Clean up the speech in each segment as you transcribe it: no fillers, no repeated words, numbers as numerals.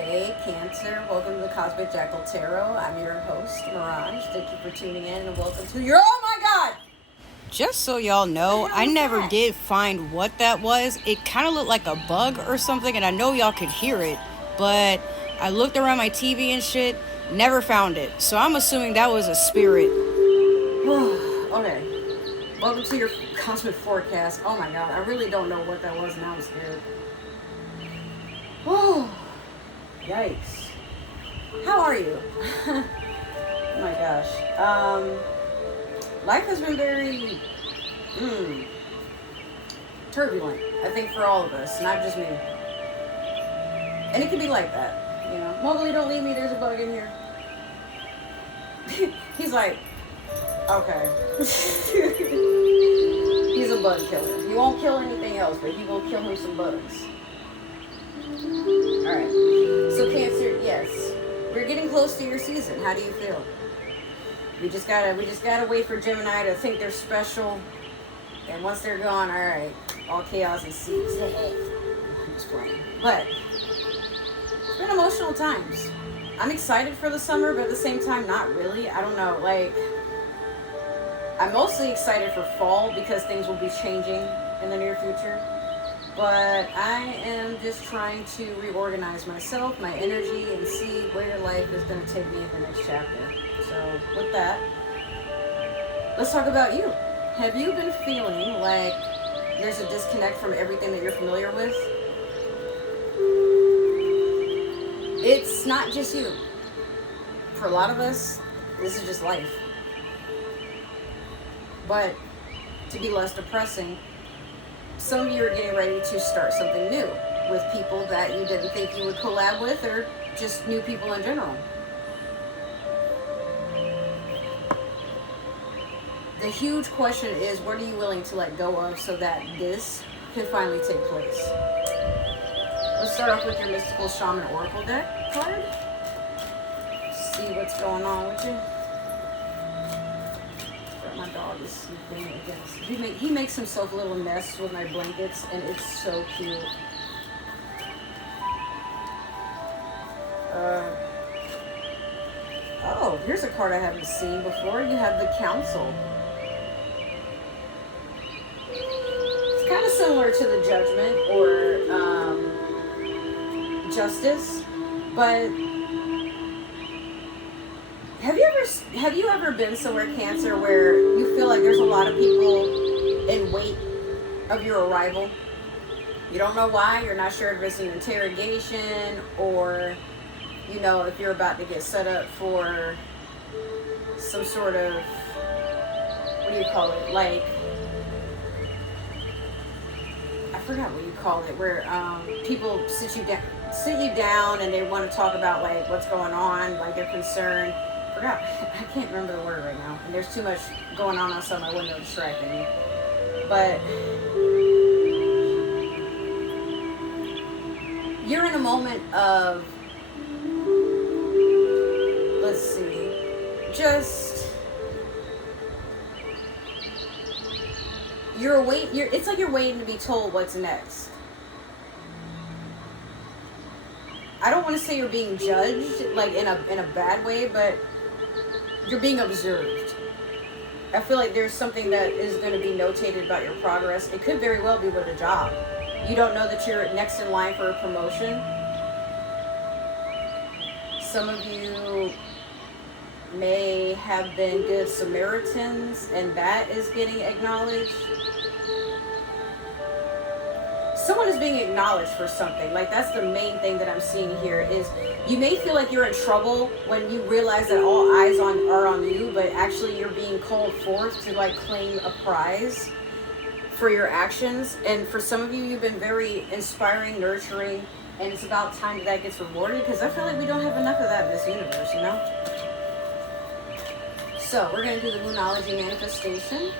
Hey, Cancer. Welcome to the Cosmic Jackal Tarot. I'm your host, Mirage. Thank you for tuning in and welcome to your... Oh my God! Just so y'all know, I never did find what that was. It kind of looked like a bug or something, and I know y'all could hear it, but I looked around my TV and shit, never found it. So I'm assuming that was a spirit. Okay. Welcome to your cosmic forecast. Oh my God, I really don't know what that was, and I'm scared. Oh, yikes. How are you? Oh my gosh. Life has been very turbulent, I think, for all of us, not just me. And it can be like that, you know. Mowgli, don't leave me, there's a bug in here. He's like, okay. He's a bug killer. He won't kill anything else, but he will kill him some bugs. Alright. So Cancer, yes. We're getting close to your season. How do you feel? We just gotta wait for Gemini to think they're special. And once they're gone, alright. All chaos and seas. I'm just playing. But it's been emotional times. I'm excited for the summer, but at the same time, not really. I don't know, like, I'm mostly excited for fall because things will be changing in the near future. But I am just trying to reorganize myself, my energy, and see where life is going to take me in the next chapter. So with that, let's talk about you. Have you been feeling like there's a disconnect from everything that you're familiar with? It's not just you. For a lot of us, this is just life. But to be less depressing, some of you are getting ready to start something new with people that you didn't think you would collab with, or just new people in general. The huge question is, what are you willing to let go of so that this can finally take place? Let's start off with your Mystical Shaman Oracle deck card. See what's going on with you. My dog is sleeping against. He makes himself a little nest with my blankets, and it's so cute. Oh, here's a card I haven't seen before. You have the Council. It's kind of similar to the Judgment or Justice, but have you ever been somewhere, Cancer, where you feel like there's a lot of people in wait of your arrival? You don't know why. You're not sure if it's an interrogation, or you know, if you're about to get set up for some sort of, what do you call it? Like, I forgot what you call it, where people sit you down and they want to talk about like what's going on, like they're concerned. I can't remember the word right now, and there's too much going on outside my window distracting me. But you're in a moment of, let's see, it's like you're waiting to be told what's next. I don't want to say you're being judged like in a bad way, but you're being observed. I feel like there's something that is going to be notated about your progress. It could very well be with a job. You don't know that you're next in line for a promotion. Some of you may have been good Samaritans, and that is getting acknowledged. Someone is being acknowledged for something. Like, that's the main thing that I'm seeing here is you may feel like you're in trouble when you realize that all eyes are on you, but actually you're being called forth to like claim a prize for your actions. And for some of you, you've been very inspiring, nurturing, and it's about time that gets rewarded, because I feel like we don't have enough of that in this universe, you know? So we're going to do the Moonology manifestation.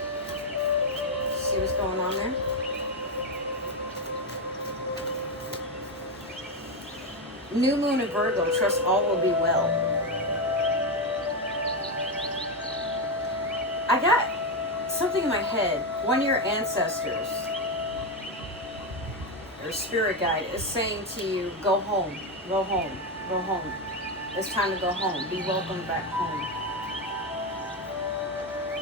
See what's going on there. New moon in Virgo, trust all will be well. I got something in my head. One of your ancestors, your spirit guide, is saying to you, go home. Go home. Go home. It's time to go home. Be welcomed back home.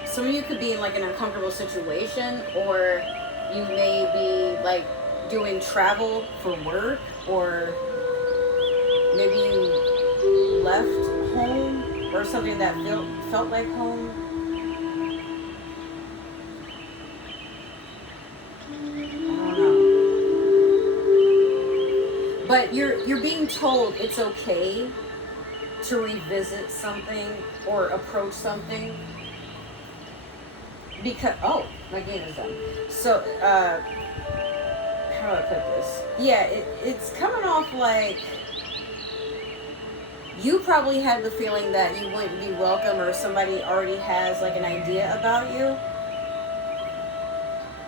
Some of you could be in like an uncomfortable situation, or you may be like doing travel for work, or maybe you left home or something that felt like home. I don't know. But you're being told it's okay to revisit something or approach something. Because, oh, my game is done. So, how do I put this? Yeah, it's coming off like you probably had the feeling that you wouldn't be welcome, or somebody already has like an idea about you.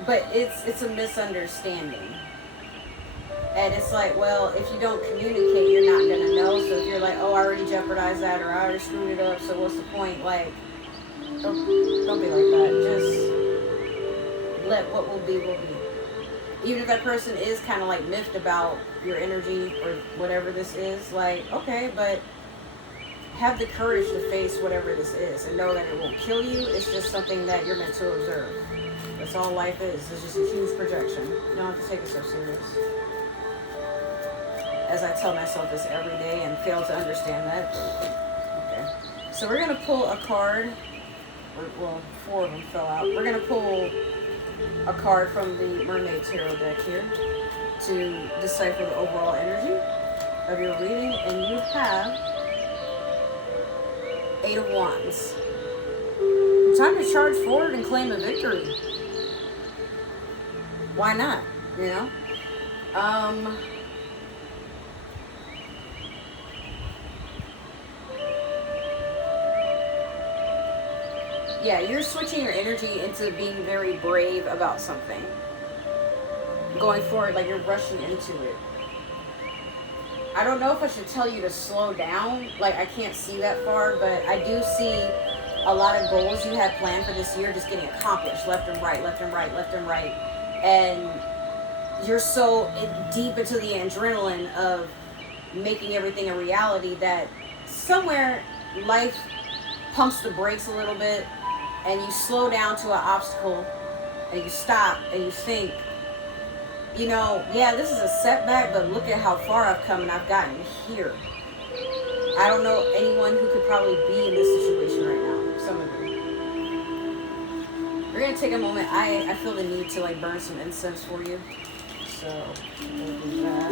But it's a misunderstanding. And it's like, well, if you don't communicate, you're not going to know. So if you're like, oh, I already jeopardized that, or I already screwed it up, so what's the point? Like, don't be like that. Just let what will be, will be. Even if that person is kind of like miffed about your energy or whatever this is, like, okay, but have the courage to face whatever this is and know that it won't kill you. It's just something that you're meant to observe. That's all life is. It's just a huge projection. You don't have to take it so serious. As I tell myself this every day and fail to understand that. Okay. So we're going to pull a card. Well, 4 of them fell out. We're going to pull a card from the Mermaid Tarot deck here to decipher the overall energy of your reading. And you have 8 of Wands. Time to charge forward and claim a victory. Why not? You know? Yeah, you're switching your energy into being very brave about something. Going forward, like you're rushing into it. I don't know if I should tell you to slow down. Like, I can't see that far, but I do see a lot of goals you had planned for this year just getting accomplished left and right, left and right, left and right. And you're so deep into the adrenaline of making everything a reality that somewhere life pumps the brakes a little bit, and you slow down to an obstacle, and you stop and you think, you know, yeah, this is a setback, but look at how far I've come and I've gotten here. I don't know anyone who could probably be in this situation right now. Some of you. We're going to take a moment. I feel the need to like burn some incense for you. So, we'll do that.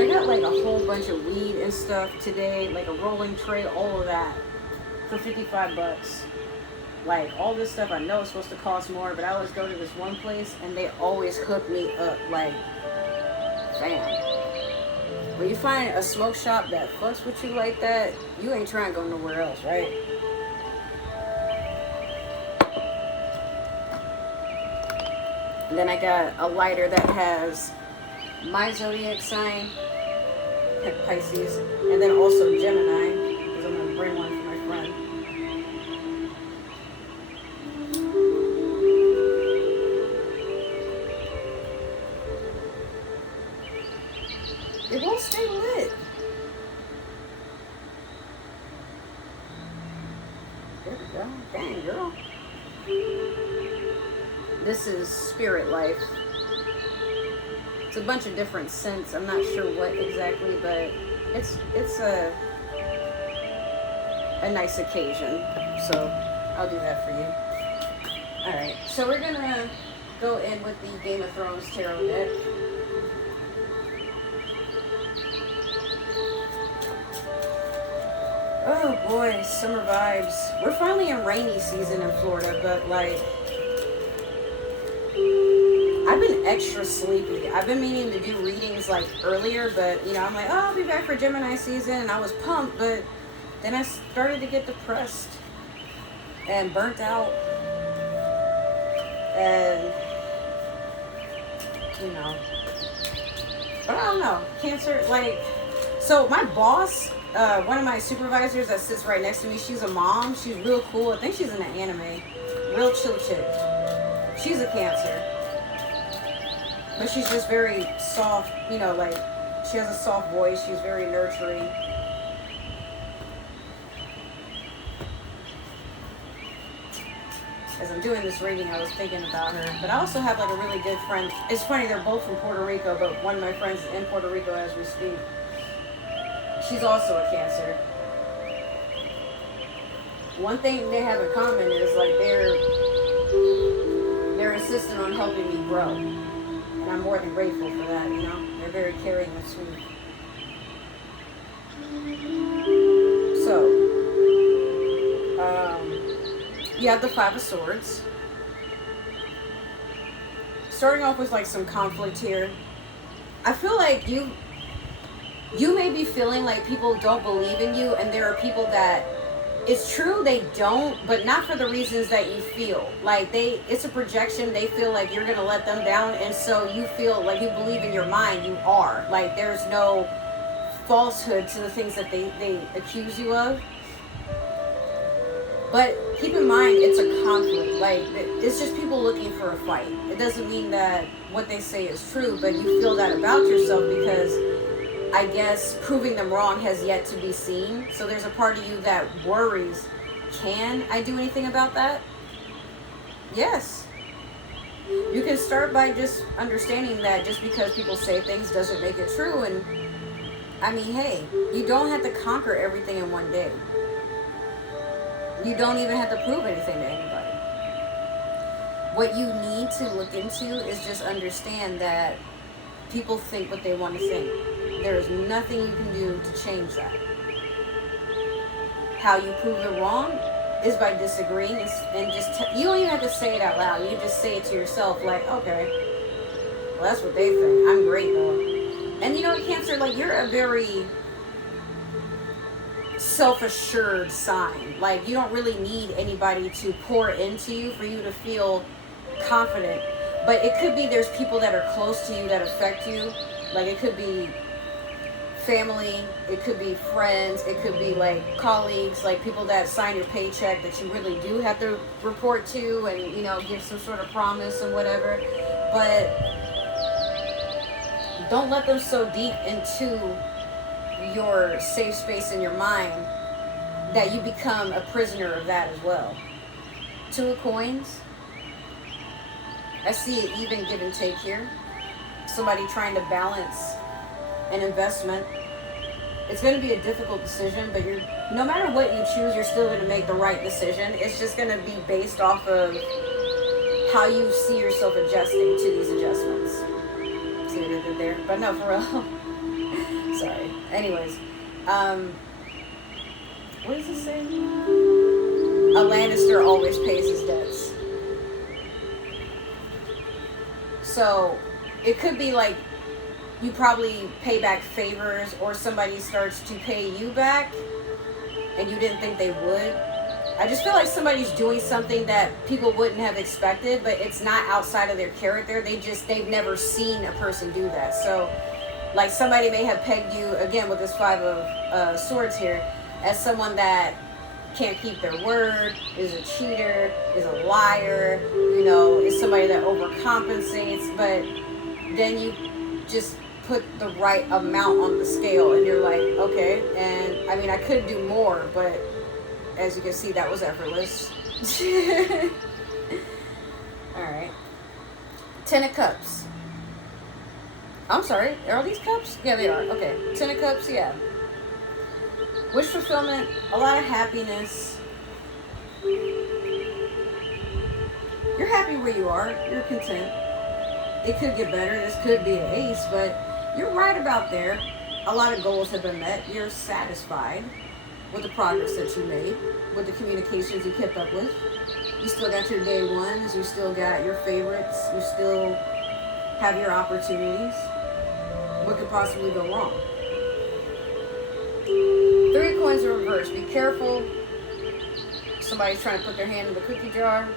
I got like a whole bunch of weed and stuff today, like a rolling tray, all of that for $55. Like, all this stuff I know is supposed to cost more, but I always go to this one place and they always hook me up like, bam. When you find a smoke shop that fucks with you like that, you ain't trying to go nowhere else, right? And then I got a lighter that has my zodiac sign, Pisces, and then also Gemini, because I'm going to bring one for my friend. It won't stay lit. There we go. Dang, girl. This is Spirit Life. It's a bunch of different scents. I'm not sure what exactly, but it's a nice occasion. So I'll do that for you. Alright, so we're gonna go in with the Game of Thrones tarot deck. Oh boy, summer vibes. We're finally in rainy season in Florida, but like, I've been extra sleepy. I've been meaning to do readings like earlier, but you know, I'm like, oh, I'll be back for Gemini season, and I was pumped, but then I started to get depressed and burnt out, and you know, but I don't know, Cancer, like, so my boss, one of my supervisors that sits right next to me, she's a mom. She's real cool. I think she's in an anime. Real chill chick. She's a Cancer. But she's just very soft, you know, like She has a soft voice. She's very nurturing. As I'm doing this reading, I was thinking about her. But I also have like a really good friend. It's funny, they're both from Puerto Rico, but one of my friends is in Puerto Rico as we speak. She's also a Cancer. One thing they have in common is like they're insistent on helping me grow. And I'm more than grateful for that, you know? They're very caring and sweet. So, you have the Five of Swords. Starting off with like some conflict here. I feel like you may be feeling like people don't believe in you, and there are people that it's true they don't, but not for the reasons that you feel. Like it's a projection. They feel like you're gonna let them down, and so you feel like you believe in your mind you are. Like there's no falsehood to the things that they accuse you of. But keep in mind, it's a conflict. Like, it's just people looking for a fight. It doesn't mean that what they say is true, but you feel that about yourself because I guess proving them wrong has yet to be seen. So there's a part of you that worries, can I do anything about that? Yes. You can start by just understanding that just because people say things doesn't make it true. And I mean, hey, you don't have to conquer everything in one day. You don't even have to prove anything to anybody. What you need to look into is just understand that people think what they want to think. There is nothing you can do to change that. How you prove it wrong is by disagreeing and just you don't even have to say it out loud. You just say it to yourself like, okay, well, that's what they think. I'm great though. And you know, Cancer, like you're a very self-assured sign. Like you don't really need anybody to pour into you for you to feel confident. But it could be there's people that are close to you that affect you. Like it could be family, it could be friends, it could be like colleagues, like people that sign your paycheck that you really do have to report to and, you know, give some sort of promise and whatever. But don't let them so deep into your safe space in your mind that you become a prisoner of that as well. Two of Coins. I see an even give and take here. Somebody trying to balance an investment. It's going to be a difficult decision, but no matter what you choose, you're still going to make the right decision. It's just going to be based off of how you see yourself adjusting to these adjustments. See what I did there? But no, for real. Sorry. Anyways, what does it say? A Lannister always pays his debts. So it could be like you probably pay back favors, or somebody starts to pay you back and you didn't think they would. I just feel like somebody's doing something that people wouldn't have expected, but it's not outside of their character. They've never seen a person do that. So like somebody may have pegged you, again with this Five of Swords here, as someone that can't keep their word, is a cheater, is a liar, you know, is somebody that overcompensates, but then you just put the right amount on the scale and you're like, okay, and I mean, I could do more, but as you can see, that was effortless. All right. 10 of Cups. I'm sorry, are these cups? Yeah, they are. Okay. 10 of Cups, yeah. Wish fulfillment, a lot of happiness. You're happy where you are. You're content. It could get better. This could be an ace, but you're right about there. A lot of goals have been met. You're satisfied with the progress that you made, with the communications you kept up with. You still got your day ones. You still got your favorites. You still have your opportunities. What could possibly go wrong? 3 of Coins in reverse. Be careful. Somebody's trying to put their hand in the cookie jar.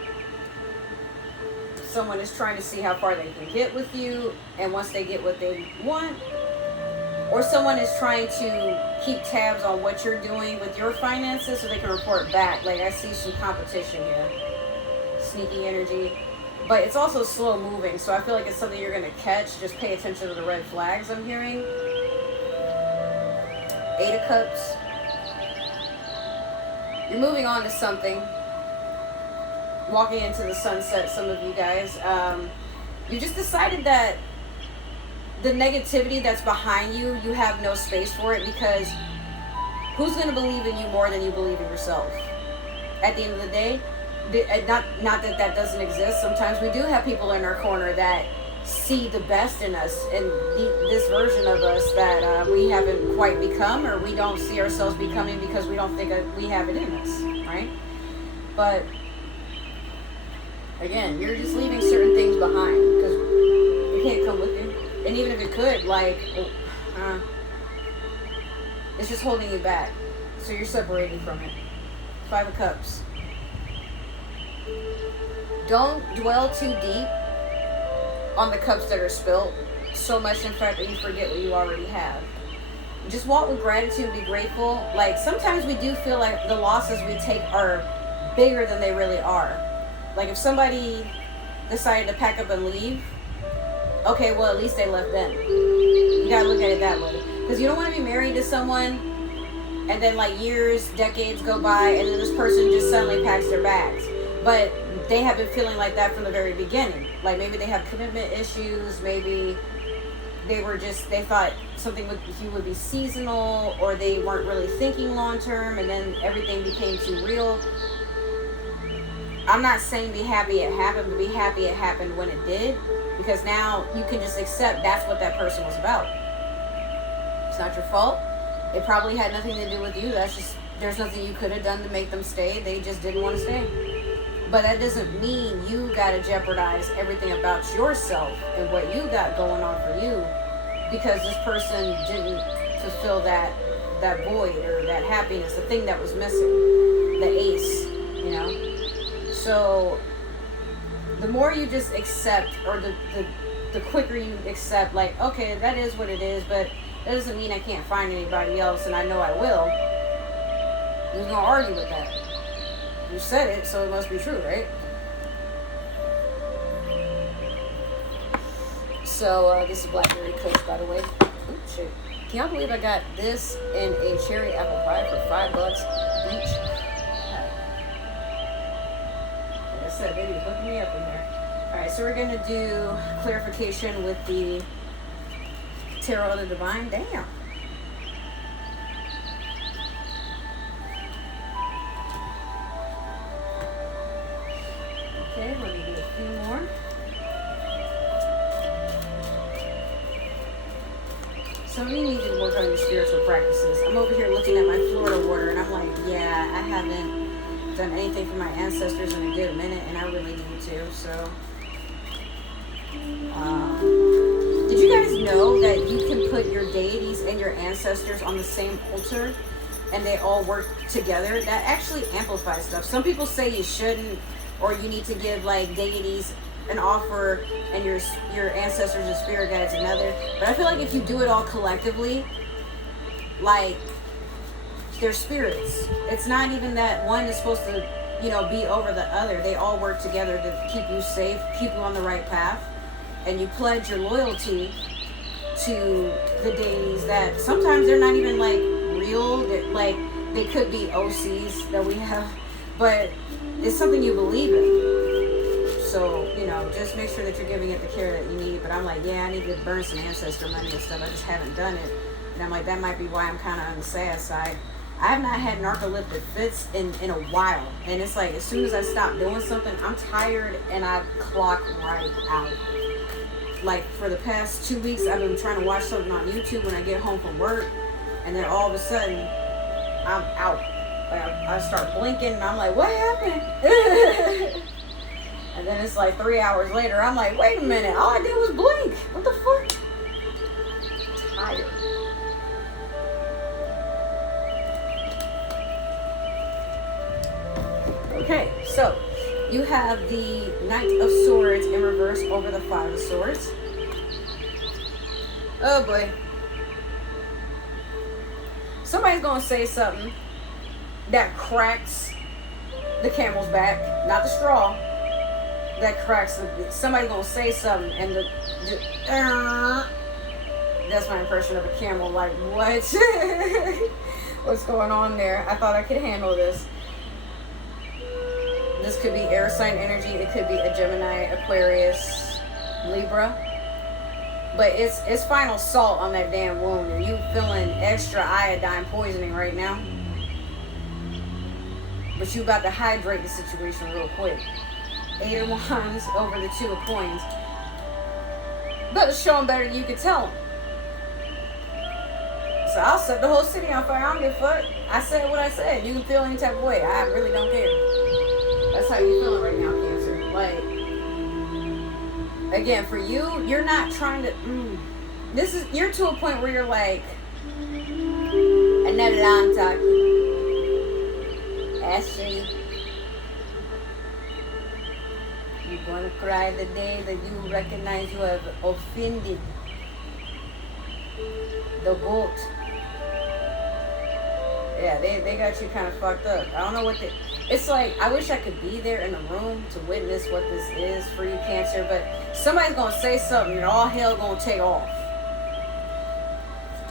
Someone is trying to see how far they can get with you, and once they get what they want, or someone is trying to keep tabs on what you're doing with your finances so they can report back. Like I see some competition here. Sneaky energy. But it's also slow moving, so I feel like it's something you're going to catch. Just pay attention to the red flags I'm hearing. Eight of Cups. You're moving on to something. Walking into the sunset, some of you guys. You just decided that the negativity that's behind you, you have no space for it, because who's going to believe in you more than you believe in yourself? At the end of the day, not that doesn't exist. Sometimes we do have people in our corner that see the best in us, and this version of us that we haven't quite become, or we don't see ourselves becoming because we don't think we have it in us, right? But again, you're just leaving certain things behind because it can't come with you. And even if it could, like, it's just holding you back. So you're separating from it. Five of Cups. Don't dwell too deep on the cups that are spilt. So much, in fact, that you forget what you already have. Just walk with gratitude, be grateful. Like, sometimes we do feel like the losses we take are bigger than they really are. Like, if somebody decided to pack up and leave, okay, well, at least they left then. You gotta look at it that way. Because you don't want to be married to someone and then, like, years, decades go by, and then this person just suddenly packs their bags. But they have been feeling like that from the very beginning. Like, maybe they have commitment issues, maybe they thought something with you would be seasonal, or they weren't really thinking long term, and then everything became too real. I'm not saying be happy it happened, but be happy it happened when it did, because now you can just accept that's what that person was about. It's not your fault. It probably had nothing to do with you. That's just, there's nothing you could have done to make them stay. They just didn't want to stay. But that doesn't mean you got to jeopardize everything about yourself and what you got going on for you because this person didn't fulfill that void or that happiness, the thing that was missing, the ace, you know? So the more you just accept, or the quicker you accept, like, okay, that is what it is, but that doesn't mean I can't find anybody else, and I know I will. Who's going to argue with that? You said it, so it must be true, right? So, this is Blackberry Kush, by the way. Oops, shit. Can y'all believe I got this and a cherry apple pie for $5 each? Like I said, baby, hook me up in there. Alright, so we're going to do clarification with the Tarot of the Divine. Damn. Okay, let me do a few more. Some of you need to work on your spiritual practices. I'm over here looking at my Florida water, and I'm like, yeah, I haven't done anything for my ancestors in a good minute, and I really need to. So, did you guys know that you can put your deities and your ancestors on the same altar, and they all work together? That actually amplifies stuff. Some people say you shouldn't, or you need to give, like, deities an offer and your ancestors and spirit guides another. But I feel like if you do it all collectively, like, they're spirits. It's not even that one is supposed to, you know, be over the other. They all work together to keep you safe, keep you on the right path. And you pledge your loyalty to the deities that sometimes they're not even, like, real. Like, they could be OCs that we have, but it's something you believe in. So, you know, just make sure that you're giving it the care that you need. But I'm like, yeah, I need to burn some ancestor money and stuff. I just haven't done it. And I'm like, that might be why I'm kind of on the sad side. I have not had narcoleptic fits in a while. And it's like, as soon as I stop doing something, I'm tired and I clock right out. Like, for the past 2 weeks, I've been trying to watch something on YouTube when I get home from work. And then all of a sudden, I'm out. Like, I start blinking and I'm like, what happened? And then it's like 3 hours later, I'm like, wait a minute, all I did was blink. What the fuck? Tired. Okay, so you have the Knight of Swords in reverse over the Five of Swords. Oh boy. Somebody's gonna say something that cracks the camel's back, not the straw. That cracks somebody's gonna say something and That's my impression of a camel. Like, what? What's going on there? I thought I could handle this. This could be air sign energy. It could be a Gemini, Aquarius, Libra. But it's final salt on that damn wound. And you feeling extra iodine poisoning right now. But you about to hydrate the situation real quick. 8 of Wands over the 2 of Coins. But show them better than you can tell them. So I'll set the whole city on fire. I don't give a fuck. I said what I said. You can feel any type of way. I really don't care. That's how you feeling right now, Cancer. Like, again, for you, you're not trying to. You're to a point where you're like, another long talking. Ashley, you're gonna cry the day that you recognize you have offended the goat. Yeah, they got you kind of fucked up. I don't know what it's like. I wish I could be there in the room to witness what this is for you, Cancer, but somebody's gonna say something and all hell gonna take off.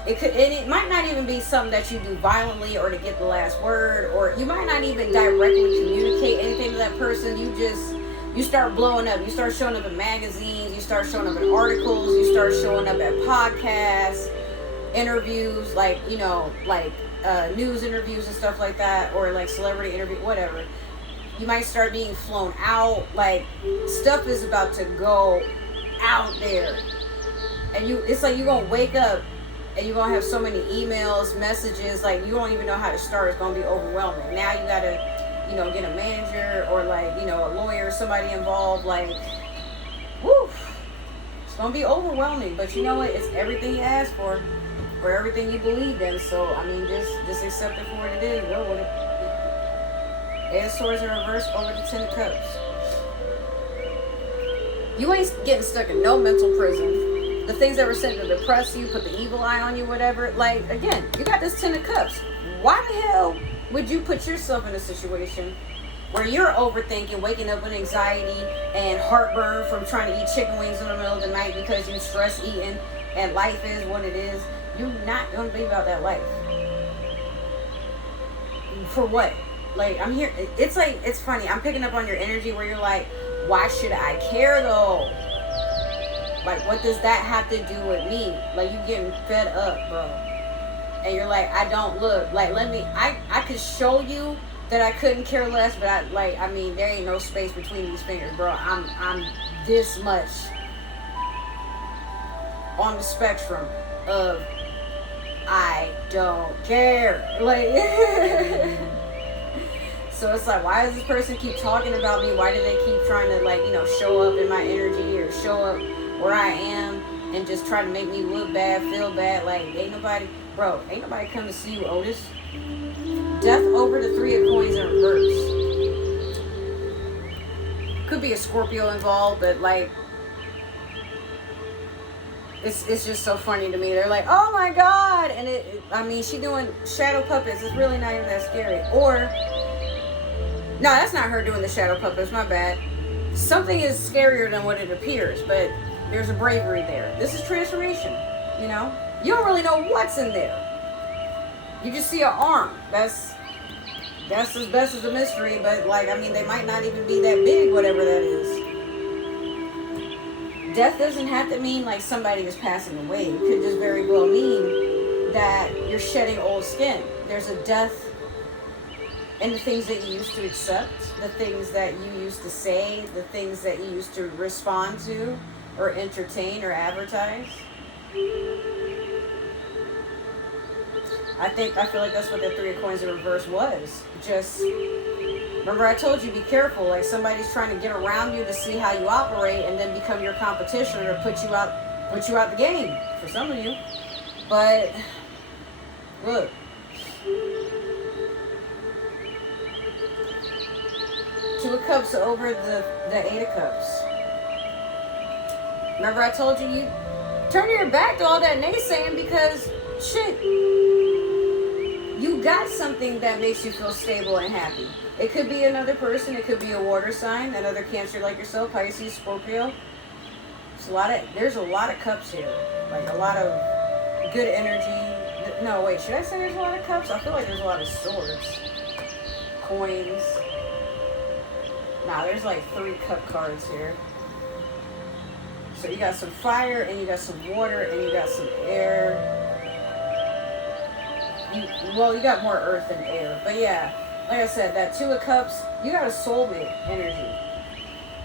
It might not even be something that you do violently or to get the last word, or you might not even directly communicate anything to that person. You start blowing up. You start showing up in magazines. You start showing up in articles. You start showing up at podcasts, interviews, like, news interviews and stuff like that, or like celebrity interview, whatever. You might start being flown out. Like, stuff is about to go out there, and it's like you're gonna wake up and you're gonna have so many emails, messages, like you don't even know how to start. It's gonna be overwhelming. Now you gotta, get a manager or like, a lawyer, somebody involved. Like, woo, it's gonna be overwhelming. But you know what? It's everything you asked for everything you believed in. So I mean, just accept it for what it is. Go with it. 8 of Swords in reverse over the 10 of Cups. You ain't getting stuck in no mental prison. The things that were sent to depress you, put the evil eye on you, whatever. Like, again, you got this 10 of Cups. Why the hell would you put yourself in a situation where you're overthinking, waking up with anxiety and heartburn from trying to eat chicken wings in the middle of the night because you stress eating and life is what it is? You're not going to be about that life. For what? Like, I'm here. It's like, it's funny. I'm picking up on your energy where you're like, why should I care though? Like, what does that have to do with me? Like, you getting fed up, bro. And you're like, I don't look. Like, I could show you that I couldn't care less, but there ain't no space between these fingers, bro. I'm this much on the spectrum of I don't care. Like, so it's like, why does this person keep talking about me? Why do they keep trying to, show up in my energy or show up where I am and just try to make me look bad, feel bad? Like, ain't nobody come to see you, Otis. Death over the 3 of Coins in reverse. Could be a Scorpio involved, but like, it's just so funny to me. They're like, oh my God, and she doing shadow puppets. It's really not even that scary. Or, no, that's not her doing the shadow puppets. My bad. Something is scarier than what it appears, but there's a bravery there. This is transformation, You don't really know what's in there. You just see an arm. That's as best as a mystery, but they might not even be that big, whatever that is. Death doesn't have to mean like somebody is passing away. It could just very well mean that you're shedding old skin. There's a death in the things that you used to accept, the things that you used to say, the things that you used to respond to or entertain or advertise. I feel like that's what that 3 of Coins in reverse was. Just remember, I told you, be careful. Like, somebody's trying to get around you to see how you operate and then become your competition or put you out the game for some of you. But look, 2 of Cups over the 8 of Cups. Remember, I told you turn your back to all that naysaying because shit. You got something that makes you feel stable and happy. It could be another person. It could be a water sign, another Cancer like yourself, Pisces, Scorpio. There's a lot of cups here. Like a lot of good energy. No, wait, should I say there's a lot of cups? I feel like there's a lot of swords. Coins. Nah, there's like 3 cup cards here. So you got some fire, and you got some water, and you got some air. You got more earth than air. But yeah, like I said, that 2 of cups, you got a soulmate energy.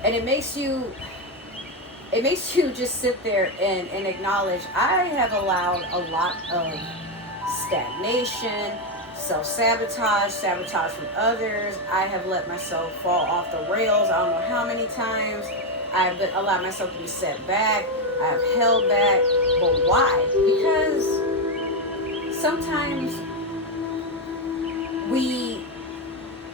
And it makes you just sit there and acknowledge, I have allowed a lot of stagnation, self-sabotage, sabotage from others. I have let myself fall off the rails I don't know how many times. I've allowed myself to be set back. I've held back. But why? Because sometimes we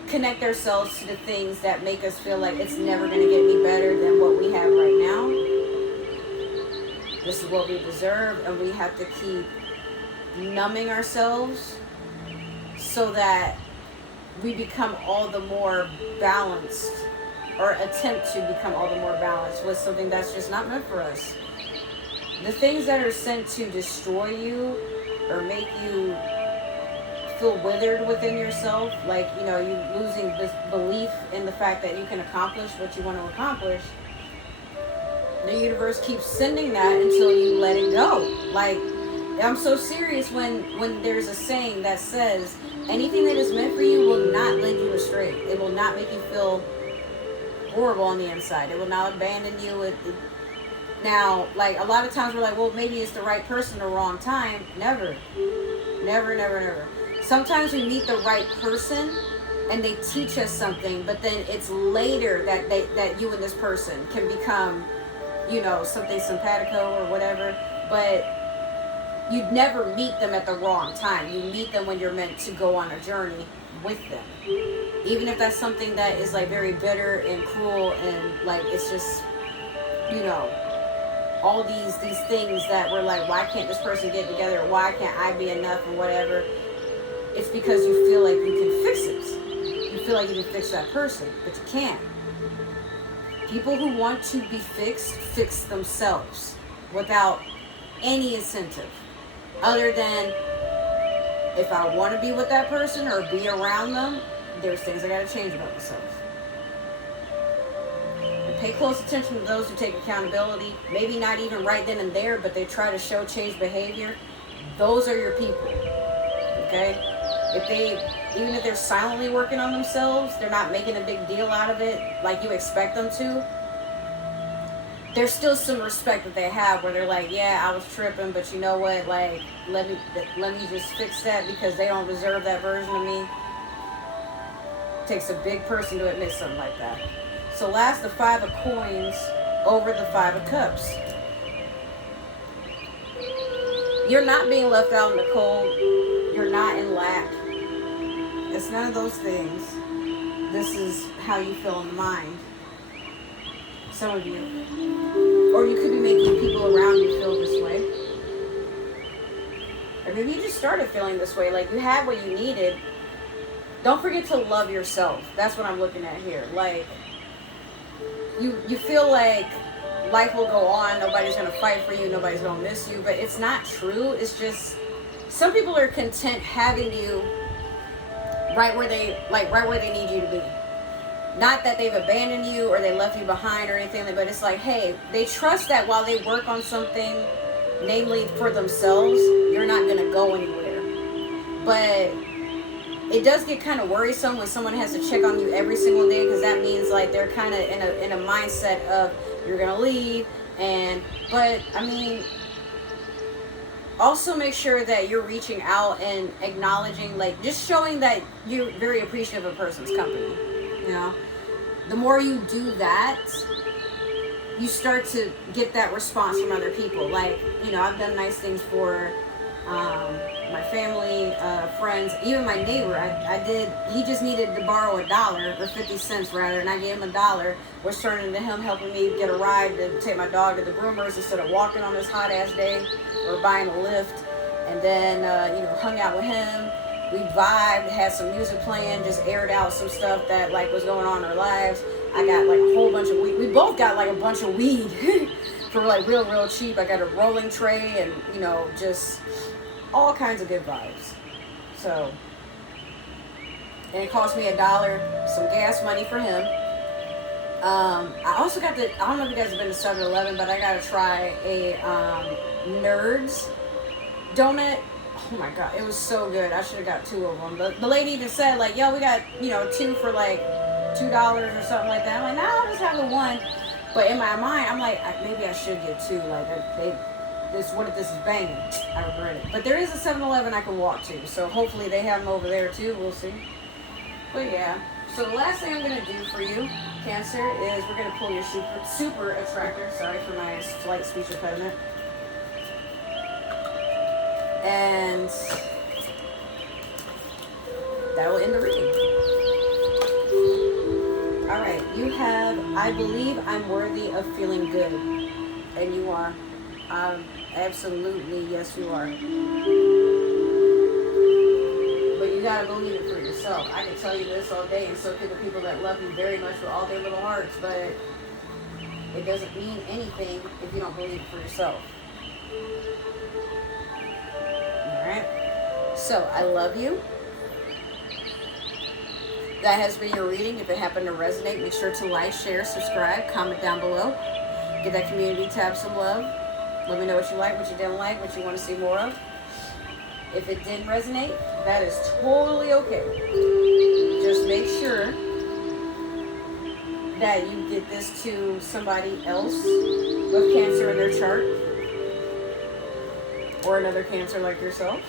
connect ourselves to the things that make us feel like it's never going to get any better than what we have right now. This is what we deserve, and we have to keep numbing ourselves so that we become all the more balanced, or attempt to become all the more balanced with something that's just not meant for us. The things that are sent to destroy you or make you feel withered within yourself, like, you losing this belief in the fact that you can accomplish what you want to accomplish, the universe keeps sending that until you let it go. Like, I'm so serious when there's a saying that says, anything that is meant for you will not lead you astray. It will not make you feel horrible on the inside. It will not abandon you. Now, like, a lot of times we're like, well, maybe it's the right person at the wrong time. Never. Never, never, never. Sometimes we meet the right person and they teach us something, but then it's later that you and this person can become, something simpatico or whatever. But you'd never meet them at the wrong time. You meet them when you're meant to go on a journey with them. Even if that's something that is like very bitter and cruel, and like it's just, all these things that we're like, why can't this person get together? Why can't I be enough and whatever? It's because you feel like you can fix it. You feel like you can fix that person, but you can't. People who want to be fixed, fix themselves without any incentive. Other than, if I want to be with that person or be around them, there's things I got to change about myself. And pay close attention to those who take accountability. Maybe not even right then and there, but they try to show change behavior. Those are your people. Okay? Even if they're silently working on themselves, they're not making a big deal out of it like you expect them to. There's still some respect that they have where they're like, yeah, I was tripping, but you know what, like, let me just fix that because they don't deserve that version of me. It takes a big person to admit something like that. So last, the 5 of coins over the 5 of cups. You're not being left out in the cold. You're not in lack. It's none of those things. This is how you feel in the mind. Some of you. Or you could be making people around you feel this way. Or maybe you just started feeling this way. Like, you had what you needed. Don't forget to love yourself. That's what I'm looking at here. Like, you feel like life will go on. Nobody's going to fight for you. Nobody's going to miss you. But it's not true. It's just, some people are content having you right where they need you to be. Not that they've abandoned you or they left you behind or anything, but it's like, hey, they trust that while they work on something, namely for themselves, you're not going to go anywhere. But it does get kind of worrisome when someone has to check on you every single day, because that means like they're kind of in a mindset of you're going to leave. But I mean, also make sure that you're reaching out and acknowledging, like, just showing that you're very appreciative of a person's company. The more you do that, you start to get that response from other people. Like, I've done nice things for my family, friends, even my neighbor. He just needed to borrow $1 or 50 cents rather, and I gave him $1, which turned into him helping me get a ride to take my dog to the groomers instead of walking on this hot ass day or buying a lift. And then hung out with him. We vibed, had some music playing, just aired out some stuff that like was going on in our lives. I got like a whole bunch of weed. We both got like a bunch of weed. for like real cheap. I got a rolling tray and, you know, just all kinds of good vibes. So, and it cost me $1, some gas money for him. I also got I don't know if you guys have been to 7-Eleven, but I got to try a Nerds donut. Oh my god, it was so good. I should have got 2 of them. But the lady even said, like, yo, we got, you know, 2 for like $2 or something like that. I'm like, nah, I'll just have the 1. But in my mind, I'm like, maybe I should get 2. Like, what if this is banging? I regret it. But there is a 7-Eleven I can walk to, so hopefully they have them over there too. We'll see. But yeah. So the last thing I'm gonna do for you, Cancer, is we're gonna pull your super attractor. Sorry for my slight speech impediment. And that will end the reading. All right, you have, I believe I'm worthy of feeling good. And you are. Absolutely, yes you are. But you gotta believe it for yourself. I can tell you this all day, and so can the people that love you very much with all their little hearts, but it doesn't mean anything if you don't believe it for yourself. Alright? So, I love you. That has been your reading. If it happened to resonate, make sure to like, share, subscribe, comment down below. Give that community tab some love. Let me know what you like, what you didn't like, what you want to see more of. If it didn't resonate, that is totally okay. Just make sure that you get this to somebody else with Cancer in their chart, or another Cancer like yourself.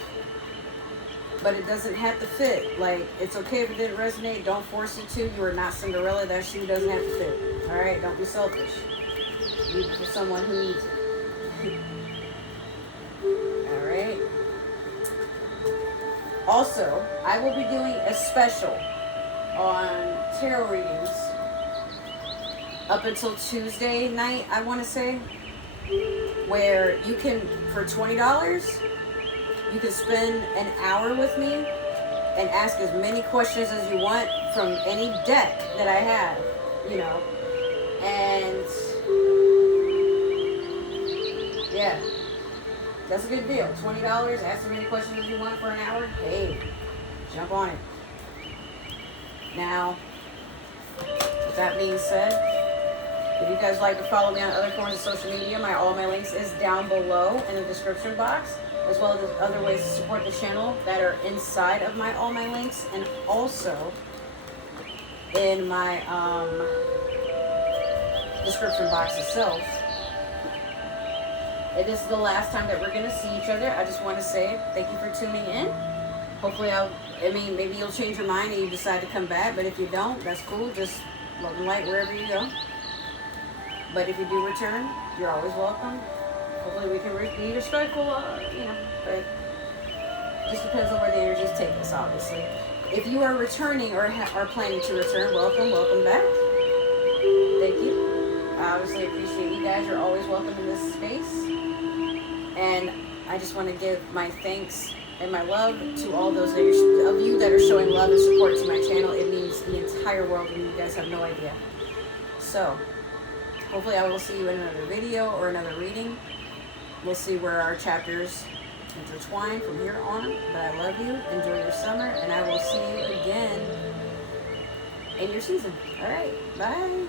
But it doesn't have to fit. Like, it's okay if it didn't resonate. Don't force it to. You are not Cinderella. That shoe doesn't have to fit. Alright? Don't be selfish. Leave it for someone who needs it. Alright. Also, I will be doing a special on tarot readings up until Tuesday night, I want to say, where you can, for $20, you can spend an hour with me and ask as many questions as you want from any deck that I have, you know, and yeah, that's a good deal. $20, ask as many questions as you want for an hour. Hey, jump on it. Now, with that being said, if you guys like to follow me on other forms of social media, all my links is down below in the description box, as well as other ways to support the channel that are inside of all my links, and also in my description box itself. It is the last time that we're going to see each other. I just want to say thank you for tuning in. Hopefully maybe you'll change your mind and you decide to come back, but if you don't, that's cool. Just love and light wherever you go. But if you do return, you're always welcome. Hopefully we can be respectful, you know, but it just depends on where the energies take us, obviously. If you are returning or are planning to return, welcome back. Thank you. I obviously appreciate you guys. You're always welcome in this space. And I just want to give my thanks and my love to all those of you that are showing love and support to my channel. It means the entire world, and you guys have no idea. So, hopefully I will see you in another video or another reading. We'll see where our chapters intertwine from here on. But I love you. Enjoy your summer. And I will see you again in your season. All right. Bye.